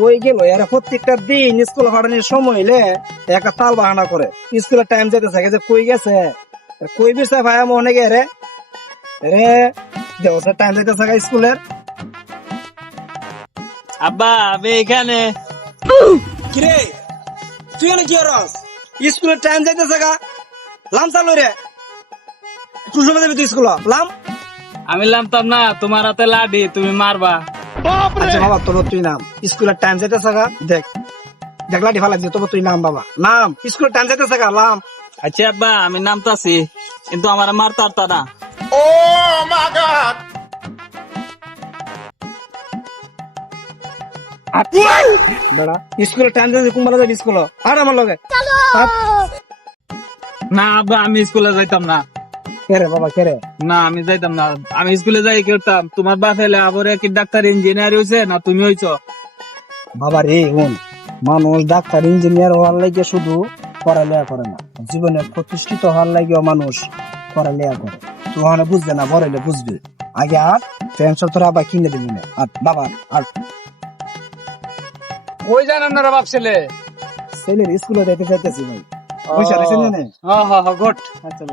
কই গেল এরা প্রত্যেকটা দিন স্কুল পাঠানোর সময় হইলে একটা তাল বাহানা করে স্কুলের টাইম যেতে থাকে যে কই গেছে কই বিছে ভাই মনে গে রে রে দেওয়ার টাইম যেতে থাকে স্কুলের আব্বা আমি এখানে। কিরে তুই এনে কি করস স্কুলের টাইম যাইতে থাকা লাম চালু রে তুই সময় যাবি তুই স্কুল লাম আমি নামতাম না, তোমার হাতে লাঠি, তুমি মারবা। আচ্ছা বাবা তোর তুই নাম স্কুলের টাইম যাইতে থাকা দেখ দেখলা ডিফা লাগছে তবে তুই নাম বাবা নাম স্কুলের টাইম যাইতে থাকা লাম আচ্ছা আব্বা আমি নামতাছি, কিন্তু আমার মারতে পারতা না। বেড়া স্কুলের টাইম যাইতে কুম্বালা যাবি স্কুল আর আমার লগে না আব্বা আমি স্কুলে যাইতাম না। কে রে বাবা কে রে না আমি যাইতাম না, আমি স্কুলে যাই করতাম। তোমার বাপ এলে আবার কি ডাক্তার ইঞ্জিনিয়ার হয়েছে না তুমি হইছো? বাবা রে হুন মানুষ ডাক্তার ইঞ্জিনিয়ার হওয়ার লাগে শুধু পড়ালেখা করে না জীবনে প্রতিষ্ঠিত হওয়ার লাগেও মানুষ পড়ালেখা করে তুই ওখানে বুঝবে না বড় হলে বুঝবি আগে আর পেন্সিল তোরা আবার কিনে দিবি না আর বাবা আর ওই যান আপনারা বাপ ছেলে। ছেলের স্কুলে যেতে চাইতেছি ভাই পয়সা রয়েছে না হ্যাঁ হ্যাঁ হ্যাঁ, গুড। আচ্ছা